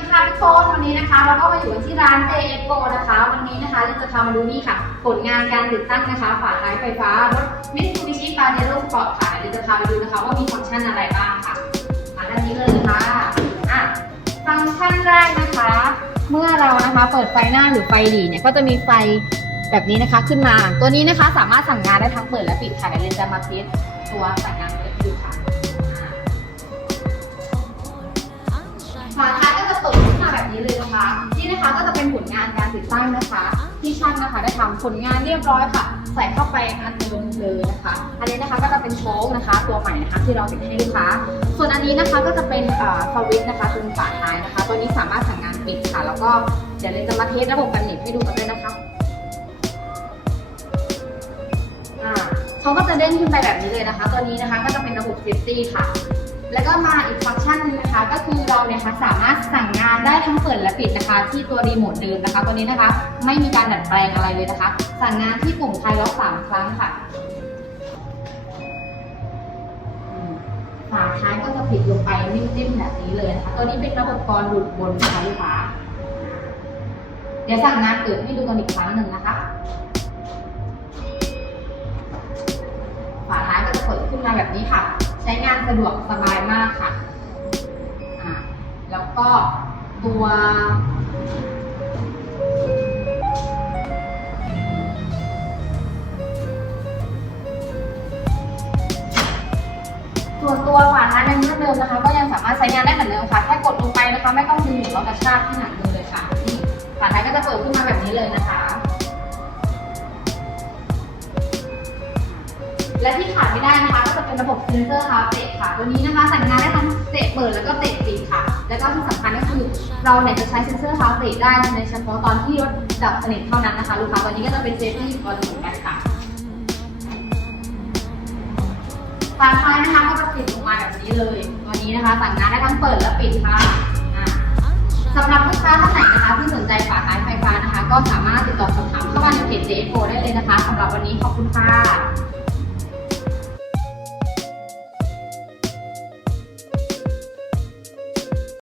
ดีค่ะทุกคนวันนี้นะคะ เราก็มาอยู่ที่ร้าน j x o นะคะ วันนี้นะคะเราจะพามาดูนี่ค่ะ ผลงานการติดตั้งนะคะฝาท้ายไฟฟ้ารถ Mitsubishi Pajero Sport ค่ะเดี๋ยวจะพาไปดูนะคะว่ามีฟังก์ชันอะไรบ้างค่ะมาด้านนี้เลยค่ะอะฟังก์ชันแรกนะคะ เมื่อเรานะคะเปิดไฟหน้าหรือไฟหลีเนี่ยก็จะมีไฟแบบนี้นะคะขึ้นมาตัวนี้นะคะสามารถสั่งงานได้ทั้งเปิดและปิดค่ะเดี๋ยวเรนจะมาเทสตัวสั่งงานเปิดดูค่ะ ลงานการติดตั้งนะคะ ที่ช่างนะคะได้ทำผลงานเรียบร้อยค่ะ ใส่เข้าไปอันเดิมเลยนะคะอันนี้นะคะก็จะเป็นโชคนะคะ ตัวใหม่นะคะที่เราติดให้ลูกค้า ส่วนอันนี้นะคะก็จะเป็นสวิตช์นะคะตรงฝาท้ายนะคะ ตัวนี้สามารถสั่งงานปิดค่ะ แล้วก็เดี๋ยวเราจะมาเทสระบบกันเน็ตให้ดูกันด้วยนะคะอ่าเขาก็จะเด้งขึ้นไปแบบนี้เลยนะคะ ตัวนี้นะคะก็จะเป็นระบบเซฟตี้ค่ะ แล้วก็มาอีกฟัง ก็คือเราเนี่ยคะสามารถสั่งงานได้ทั้งเปิดและปิดนะคะ ที่ตัวรีโมทเดิมนะคะ ตัวนี้นะคะ ไม่มีการดัดแปลงอะไรเลยนะคะ สั่งงานที่ปุ่มไทยล็อกสามครั้งค่ะฝาท้ายก็จะปิดลงไปนิ่มๆแบบนี้เลยนะคะตัวนี้เป็นระบบกรหลุดบนนะคะลูกค้าเดี๋ยวสั่งงานเปิดให้ดูกันอีกครั้งหนึ่งนะคะ ฝาท้ายก็จะเปิดขึ้นมาแบบนี้ค่ะ ใช้งานสะดวกสบายมากค่ะ ตัวส่วนตัวฝาท้ายเป็นเหมือนเดิมนะคะ ก็ยังสามารถใช้งานได้เหมือนเดิมค่ะแค่กดลงไปนะคะ ไม่ต้องดึงหรือว่ากระชากที่หนักมือเลยค่ะนี่ฝาท้ายก็จะเปิดขึ้นมาแบบนี้เลยนะคะ และที่ขาดไม่ได้นะคะ ก็จะเป็นระบบเซนเซอร์เท้าเตะค่ะ ตัวนี้นะคะสั่งงานได้ทั้งเตะเปิดแล้วก็เตะปิดค่ะ แล้วก็ที่สำคัญก็คือเราเนี่ยจะใช้เซนเซอร์ท้าเตได้ในเฉพาะตอนที่รถดับสนิทเท่านั้นนะคะลูกค้าตัวนี้ก็จะเป็นเซฟตี้ตัวหนึ่งเหมือนกันค่ะฝาท้ายนะคะก็จะปิดลงมาแบบนี้เลยตัวนี้นะคะสั่งงานได้ทั้งเปิดและปิดค่ะสำหรับลูกค้าท่านไหนนะคะที่สนใจฝาท้ายไฟฟ้านะคะ ก็สามารถติดต่อสอบถามเข้ามาในเพจ j ได้เลยนะคะสำหรับวันนี้ขอบคุณค่ะ